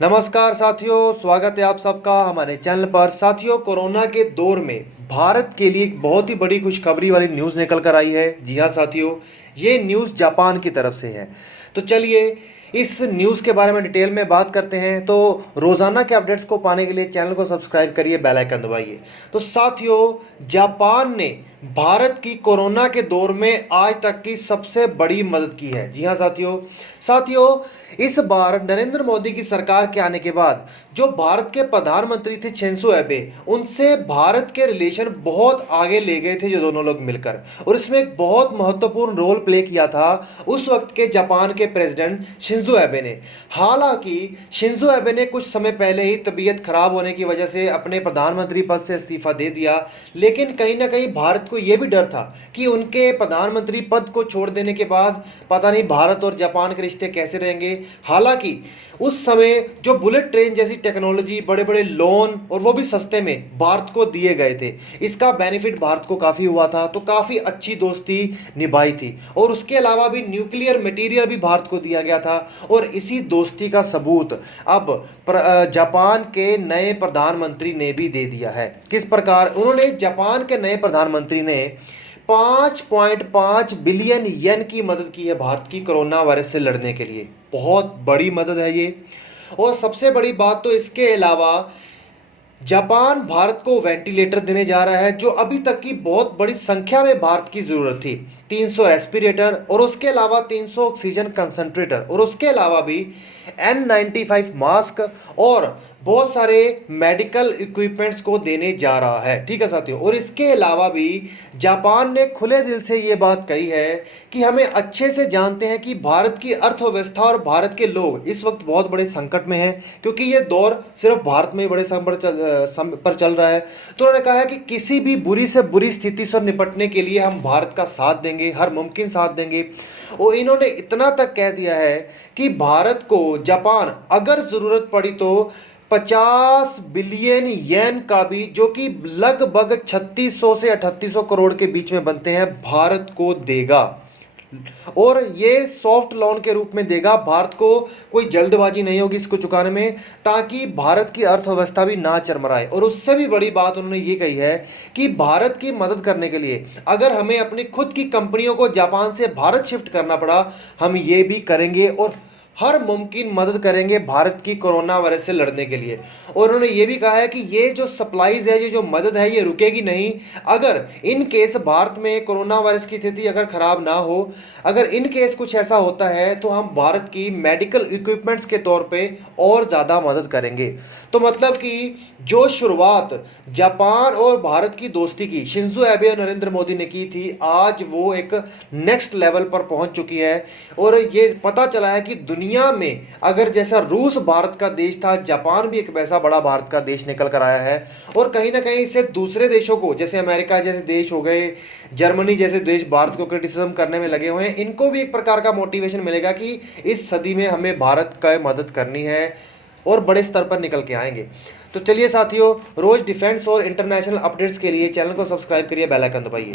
नमस्कार साथियों, स्वागत है आप सबका हमारे चैनल पर। साथियों, कोरोना के दौर में भारत के लिए एक बहुत ही बड़ी खुशखबरी वाली न्यूज़ निकल कर आई है। जी हाँ साथियों, ये न्यूज़ जापान की तरफ से है। तो चलिए इस न्यूज़ के बारे में डिटेल में बात करते हैं। तो रोज़ाना के अपडेट्स को पाने के लिए चैनल को सब्सक्राइब करिए, बेल आइकन दबाइए। तो साथियों, जापान ने भारत की कोरोना के दौर में आज तक की सबसे बड़ी मदद की है। जी हाँ साथियों, इस बार नरेंद्र मोदी की सरकार के आने के बाद जो भारत के प्रधानमंत्री थे शिंजो एबे, उनसे भारत के रिलेशन बहुत आगे ले गए थे जो दोनों लोग मिलकर। और इसमें एक बहुत महत्वपूर्ण रोल प्ले किया था उस वक्त के जापान के प्रेसिडेंट शिंजो एबे ने। हालांकि शिंजो एबे ने कुछ समय पहले ही तबीयत खराब होने की वजह से अपने प्रधानमंत्री पद से इस्तीफा दे दिया, लेकिन कहीं ना कहीं भारत को यह भी डर था कि उनके प्रधानमंत्री पद को छोड़ देने के बाद पता नहीं भारत और जापान के रिश्ते कैसे रहेंगे। हालांकि उस समय जो बुलेट ट्रेन जैसी टेक्नोलॉजी, बड़े बड़े लोन, और वो भी सस्ते में भारत को दिए गए थे, इसका बेनिफिट भारत को काफ़ी हुआ था। तो काफ़ी अच्छी दोस्ती निभाई थी। और उसके अलावा भी न्यूक्लियर मटेरियल भी भारत को दिया गया था। और इसी दोस्ती का सबूत अब जापान के नए प्रधानमंत्री ने भी दे दिया है। किस प्रकार उन्होंने, जापान के नए प्रधानमंत्री ने 5.5 बिलियन येन की मदद की है भारत की कोरोना वायरस से लड़ने के लिए। बहुत बड़ी मदद है ये। और सबसे बड़ी बात तो इसके अलावा जापान भारत को वेंटिलेटर देने जा रहा है, जो अभी तक की बहुत बड़ी संख्या में भारत की जरूरत थी। 300 रेस्पिरेटर, और उसके अलावा 300 ऑक्सीजन कंसंट्रेटर, और उसके अलावा भी N95 मास्क और बहुत सारे मेडिकल इक्विपमेंट्स को देने जा रहा है। ठीक है साथियों, और इसके अलावा भी जापान ने खुले दिल से ये बात कही है कि हमें अच्छे से जानते हैं कि भारत की अर्थव्यवस्था और भारत के लोग इस वक्त बहुत बड़े संकट में हैं, क्योंकि ये दौर सिर्फ भारत में ही बड़े पर चल रहा है। तो उन्होंने कहा है कि किसी भी बुरी से बुरी स्थिति से निपटने के लिए हम भारत का साथ देंगे, हर मुमकिन साथ देंगे। और इन्होंने इतना तक कह दिया है कि भारत को जापान अगर जरूरत पड़ी तो 50 बिलियन येन का भी, जो कि लगभग 3600 से 3800 करोड़ के बीच में बनते हैं, भारत को देगा। और ये सॉफ्ट लोन के रूप में देगा भारत को। कोई जल्दबाजी नहीं होगी इसको चुकाने में, ताकि भारत की अर्थव्यवस्था भी ना चरमराए। और उससे भी बड़ी बात उन्होंने ये कही है कि भारत की मदद करने के लिए अगर हमें अपनी खुद की कंपनियों को जापान से भारत शिफ्ट करना पड़ा, हम ये भी करेंगे और हर मुमकिन मदद करेंगे भारत की कोरोना वायरस से लड़ने के लिए। और उन्होंने ये भी कहा है कि ये जो सप्लाईज है, ये जो मदद है, ये रुकेगी नहीं। अगर इन केस भारत में कोरोना वायरस की स्थिति अगर खराब ना हो, अगर इन केस कुछ ऐसा होता है, तो हम भारत की मेडिकल इक्विपमेंट्स के तौर पे और ज़्यादा मदद करेंगे। तो मतलब कि जो शुरुआत जापान और भारत की दोस्ती की शिंजो एबे और नरेंद्र मोदी ने की थी, आज वो एक नेक्स्ट लेवल पर पहुंच चुकी है। और ये पता चला है कि दुनिया में अगर जैसा रूस भारत का देश था, जापान भी एक वैसा बड़ा भारत का देश निकल कर आया है। और कहीं ना कहीं इससे दूसरे देशों को, जैसे अमेरिका जैसे देश हो गए, जर्मनी जैसे देश भारत को क्रिटिसिज्म करने में लगे हुए हैं, इनको भी एक प्रकार का मोटिवेशन मिलेगा कि इस सदी में हमें भारत का मदद करनी है और बड़े स्तर पर निकल के आएंगे। तो चलिए साथियों, रोज डिफेंस और इंटरनेशनल अपडेट्स के लिए चैनल को सब्सक्राइब करिए, बेल आइकन दबाइए।